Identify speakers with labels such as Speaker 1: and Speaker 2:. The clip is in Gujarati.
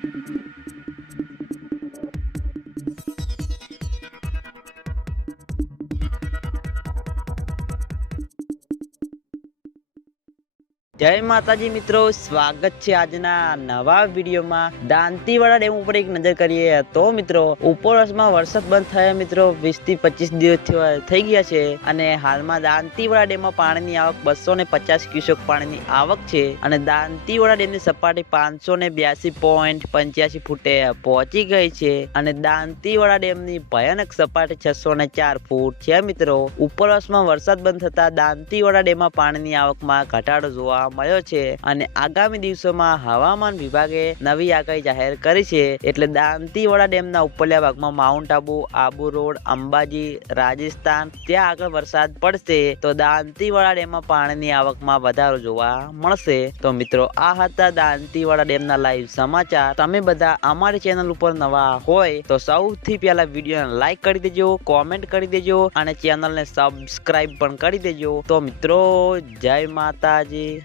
Speaker 1: Thank you. જય માતાજી મિત્રો, સ્વાગત છે આજના નવા વિડીયોમાં. દાંતીવાડા ડેમ ઉપર એક નજર કરીએ તો મિત્રો, ઉપરવાસમાં વરસાદ બંધ થયા મિત્રો વીસથી પચીસ દિવસ થઈ ગયા છે. અને હાલમાં દાંતીવાડા ડેમમાં પાણીની આવક બસો ને પચાસ ક્યુસેક પાણીની આવક છે. અને દાંતીવાડા ડેમની સપાટી પાંચસો ને બ્યાસી પોઈન્ટ પંચ્યાસી ફૂટે પહોંચી ગઈ છે. અને દાંતીવાડા ડેમની ભયાનક સપાટી છસો ને ચાર ફૂટ છે, મિત્રો. ઉપરવાસમાં વરસાદ બંધ થતા દાંતીવાડા ડેમમાં પાણીની આવકમાં ઘટાડો જોવા મળ્યો છે અને આગામી દિવસોમાં હવામાન વિભાગે નવી આગાહી જાહેર કરી છે એટલે દાંતીવાડા ડેમના ઉપરલા ભાગમાં માઉન્ટ આબુ આબુ રોડ, અંબાજી, રાજસ્થાન, ત્યાં આગળ વરસાદ પડશે તો દાંતીવાડા ડેમમાં પાણીની આવકમાં વધારો જોવા મળશે. તો મિત્રો, આ હતા દાંતીવાડા ડેમના લાઈવ સમાચાર. તમે બધા અમારી ચેનલ ઉપર નવા હોય તો સૌથી પહેલા વિડીયોને લાઈક કરી દેજો કોમેન્ટ કરી દેજો અને ચેનલને સબસ્ક્રાઇબ પણ કરી દેજો. તો મિત્રો, જય માતાજી.